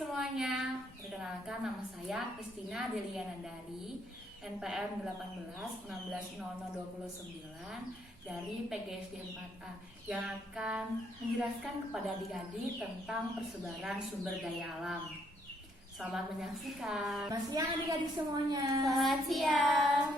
semuanya, perkenalkan nama saya Kristina Delia Nandari, NPM 18 16 0029 dari PGSD 4A yang akan menjelaskan kepada adik-adik tentang persebaran sumber daya alam. Selamat menyaksikan. Selamat siang adik-adik semuanya. Selamat siang.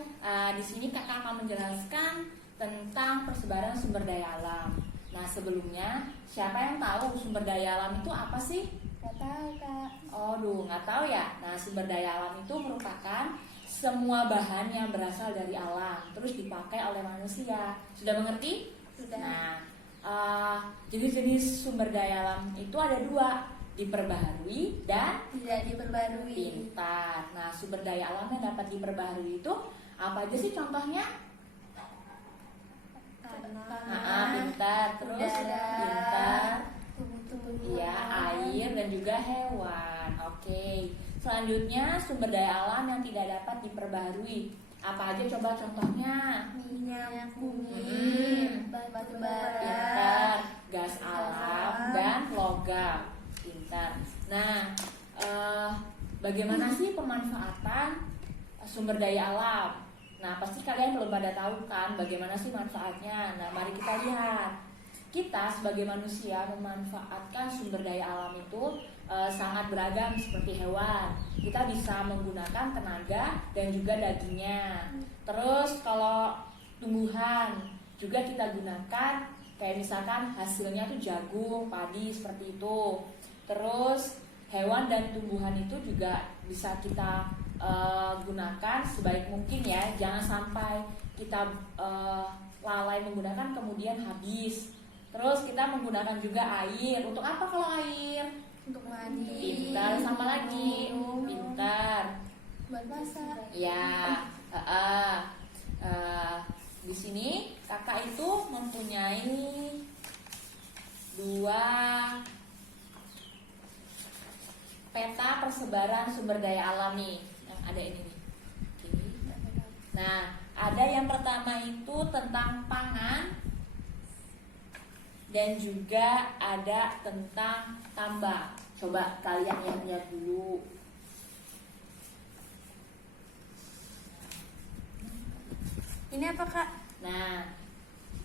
Di sini kakak akan menjelaskan tentang persebaran sumber daya alam. Nah, sebelumnya siapa yang tahu sumber daya alam itu apa sih? Gak tahu, Kak. Nggak tahu ya. Nah, sumber daya alam itu merupakan semua bahan yang berasal dari alam terus dipakai oleh manusia. Sudah mengerti? Sudah. Nah, jenis-jenis sumber daya alam itu ada dua, diperbaharui dan Tidak diperbarui. pintar. Nah, sumber daya alam yang dapat diperbaharui itu apa aja sih contohnya? Pintar. Terus udara, pintar. tumbuh-tumbuhan, Iya, air dan juga hewan. Oke. Selanjutnya sumber daya alam yang tidak dapat diperbaharui. Apa aja coba contohnya? minyak bumi, batu bara, Pintar. Gas alam dan logam. Pintar. Nah, bagaimana sih pemanfaatan sumber daya alam? Nah, pasti kalian belum pada tahu kan bagaimana sih manfaatnya. Nah, mari kita lihat. Kita sebagai manusia memanfaatkan sumber daya alam itu sangat beragam seperti hewan. Kita bisa menggunakan tenaga dan juga dagingnya. Terus kalau tumbuhan juga kita gunakan, kayak misalkan hasilnya tuh jagung, padi seperti itu. Terus hewan dan tumbuhan itu juga bisa kita gunakan sebaik mungkin ya. Jangan sampai kita lalai menggunakan kemudian habis. Terus kita menggunakan juga air. Untuk apa kalau air? untuk mandi, Pintar. Sama lagi. Pintar. buat masak. Ya. Di sini kakak itu mempunyai dua peta persebaran sumber daya alam nih. Yang ada ini nih. Oke. Nah, ada yang pertama itu tentang pangan dan juga ada tentang tambang. Coba kalian yang lihat dulu. Ini apa, Kak? Nah,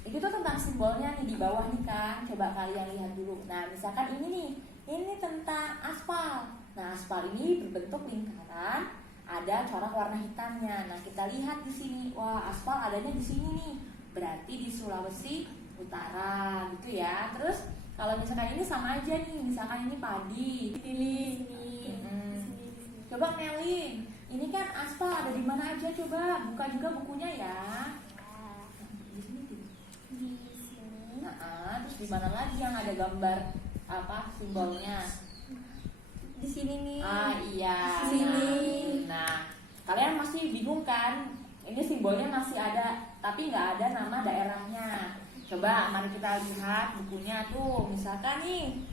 itu tuh tentang simbolnya nih di bawah nih kan. Coba kalian lihat dulu. Nah, misalkan ini nih, ini tentang aspal. Nah, aspal ini berbentuk lingkaran, ada corak warna hitamnya. Nah, kita lihat di sini. Wah, aspal adanya di sini nih. Berarti di Sulawesi Utara gitu ya. Terus kalau misalkan ini sama aja nih, misalkan ini padi, pilih. Coba Melin, ini kan aspal ada di mana aja? Coba buka juga bukunya ya. Di sini. Di sini. Terus di mana lagi yang ada gambar apa simbolnya? Di sini nih. Iya. Di sini. Nah, kalian masih bingung kan? Ini simbolnya masih ada, tapi nggak ada nama daerahnya. Coba mari kita lihat bukunya tuh. Misalkan nih,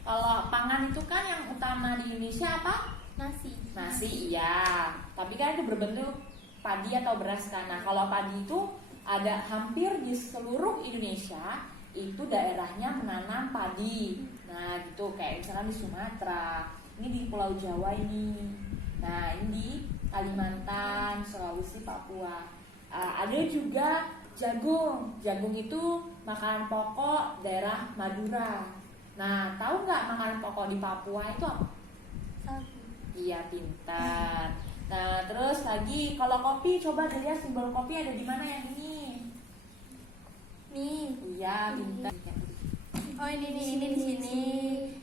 kalau pangan itu kan yang utama di Indonesia apa? Nasi, iya. Tapi kan itu berbentuk padi atau beras kan. Nah, kalau padi itu ada hampir di seluruh Indonesia itu daerahnya menanam padi. Nah, gitu kayak misalkan di Sumatera, ini di Pulau Jawa ini. Nah, ini di Kalimantan, Sulawesi, Papua. Ada juga jagung. Jagung itu makanan pokok daerah Madura. Nah, tahu nggak makanan pokok di Papua itu apa? Sagu. Iya, pintar. Nah, terus lagi kalau kopi, coba dilihat simbol kopi ada di mana yang ini? Nih. Iya, pintar. Oh, ini di sini.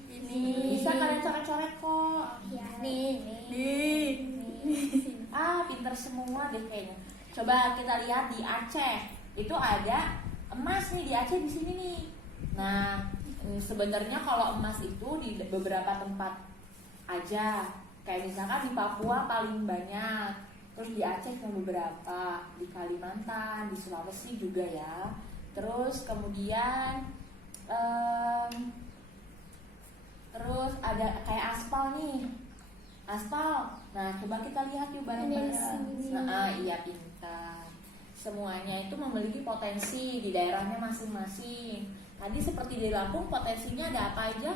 Ini. Bisa kalian coret-coret kok. Nih. Pintar semua deh kayaknya. Coba kita lihat di Aceh. Itu ada emas nih di Aceh di sini nih. Nah, sebenarnya kalau emas itu di beberapa tempat aja. Kayak misalkan di Papua paling banyak. Terus di Aceh yang beberapa, di Kalimantan, di Sulawesi juga ya. Terus kemudian terus ada kayak aspal nih. Aspal. Nah, coba kita lihat yuk bareng-bareng. Nah, iya pintar. Semuanya itu memiliki potensi di daerahnya masing-masing. Tadi seperti di Lampung potensinya ada apa aja?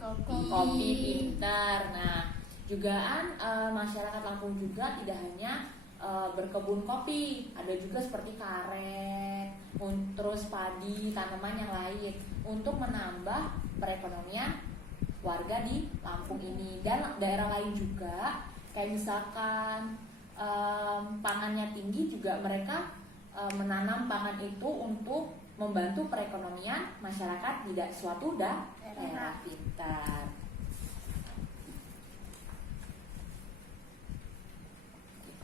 Kopi, Kopi, pintar. Nah, jugaan masyarakat Lampung juga tidak hanya berkebun kopi, ada juga seperti karet, terus padi, tanaman yang lain untuk menambah perekonomian warga di Lampung ini. Dan daerah lain juga kayak misalkan pangannya tinggi juga mereka menanam pangan itu untuk membantu perekonomian masyarakat di suatu daerah. Pintar.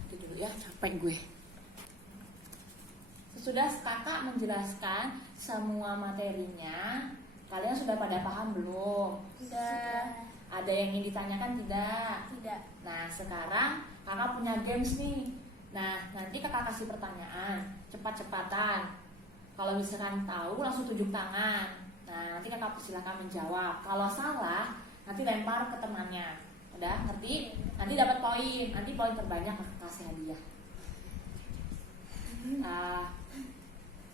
Itu dulu ya, capek gue. Sesudah kakak menjelaskan semua materinya, kalian sudah pada paham belum? Sudah. Ada yang ingin ditanyakan tidak? Tidak. Nah, sekarang kakak punya games nih. Nah, nanti kakak kasih pertanyaan, cepat-cepatan. Kalau misalkan tahu, langsung tunjuk tangan. Nah, nanti kakak silakan menjawab. Kalau salah, nanti lempar ke temannya. Udah, ngerti? Nanti dapat poin. Nanti poin terbanyak kakak kasih hadiah.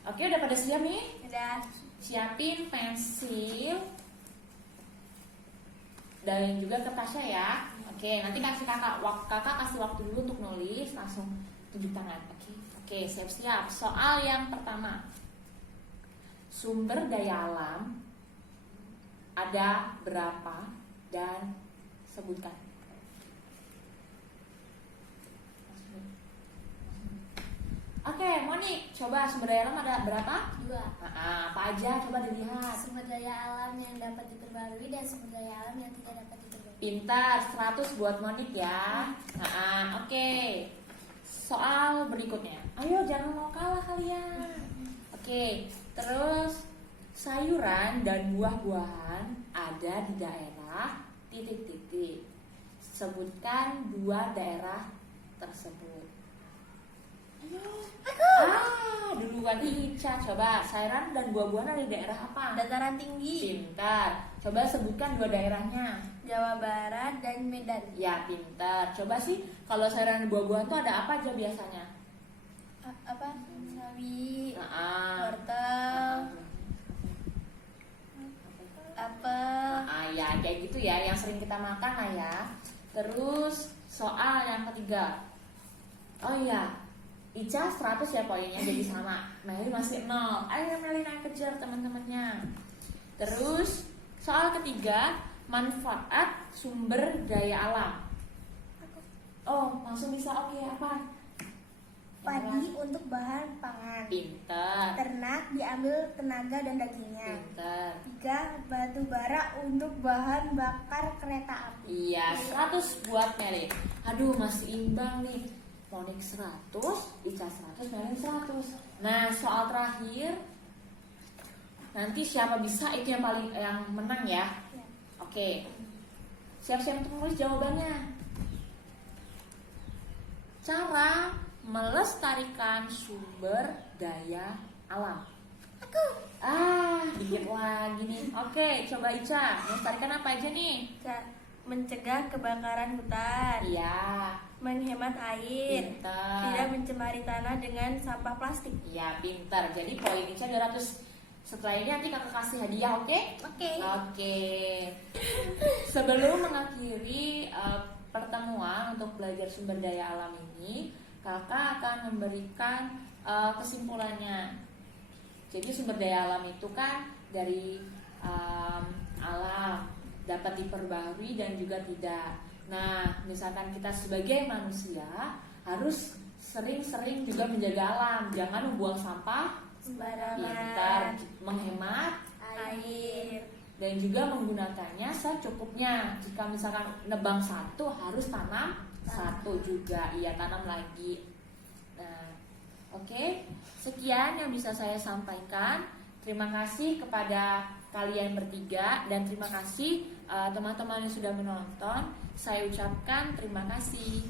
Oke, udah pada siap nih? Sudah. Siapin pensil dan juga kertasnya ya. Oke, nanti kakak kasih waktu dulu untuk nulis, langsung tunjuk tangan. Oke, siap-siap. Soal yang pertama, sumber daya alam ada berapa dan sebutkan. Oke, Monik, coba sumber daya alam ada berapa? 2. Apa aja? Coba dilihat. Sumber daya alam yang dapat diperbarui dan sumber daya alam yang tidak dapat diperbarui. Pintar, 100 buat Monik ya. Oke. Soal berikutnya. Ayo jangan mau kalah kalian. Oke, terus sayuran dan buah-buahan ada di daerah titik-titik. Sebutkan 2 daerah tersebut. Duluan Ica. Coba, sayuran dan buah-buahan ada di daerah apa? Dataran tinggi. Pintar. Coba sebutkan 2 daerahnya. Jawa Barat dan Medan. Ya, pintar. Coba sih, kalau sayuran dan buah-buahan tuh ada apa aja biasanya? Apa? Sawi, Nah, wortel, apel. Ya kayak gitu ya, yang sering kita makan lah ya. Terus soal yang ketiga. Oh iya, Ica 100 ya poinnya, jadi sama. Meli masih 0. Ayo Meli naik kejar teman-temannya. Terus soal ketiga, manfaat sumber daya alam. Oh, langsung bisa. Oke, apa? Padi untuk bahan pangan. Pintar. Ternak diambil tenaga dan dagingnya. Pintar. 3. Batu bara untuk bahan bakar kereta api. Iya, 100 buat Meli. Aduh, masih imbang nih. Monik 100, Ica 100, Meli 100. Nah, soal terakhir, nanti siapa bisa itu yang menang ya. Ya. Oke. Siap-siap untuk menulis jawabannya. Cara melestarikan sumber daya alam. Dikit lagi nih. Oke, coba Ica, melestarikan apa aja nih? Mencegah kebakaran hutan. Iya. Menghemat air. Pintar. Tidak mencemari tanah dengan sampah plastik. Iya, pintar. Jadi poin Ica 200. Setelah ini nanti kakak kasih hadiah, oke? Oke. Sebelum mengakhiri pertemuan untuk belajar sumber daya alam ini, kakak akan memberikan kesimpulannya. Jadi sumber daya alam itu kan dari alam, dapat diperbarui dan juga tidak. Nah, misalkan kita sebagai manusia harus sering-sering juga menjaga alam, jangan membuang sampah Sembarangan. pintar, menghemat Air. dan juga menggunakannya secukupnya. Jika misalkan nebang 1 harus tanam 1 juga. Iya, tanam lagi. Nah, oke. Sekian yang bisa saya sampaikan. Terima kasih kepada kalian bertiga dan terima kasih teman-teman yang sudah menonton. Saya ucapkan terima kasih.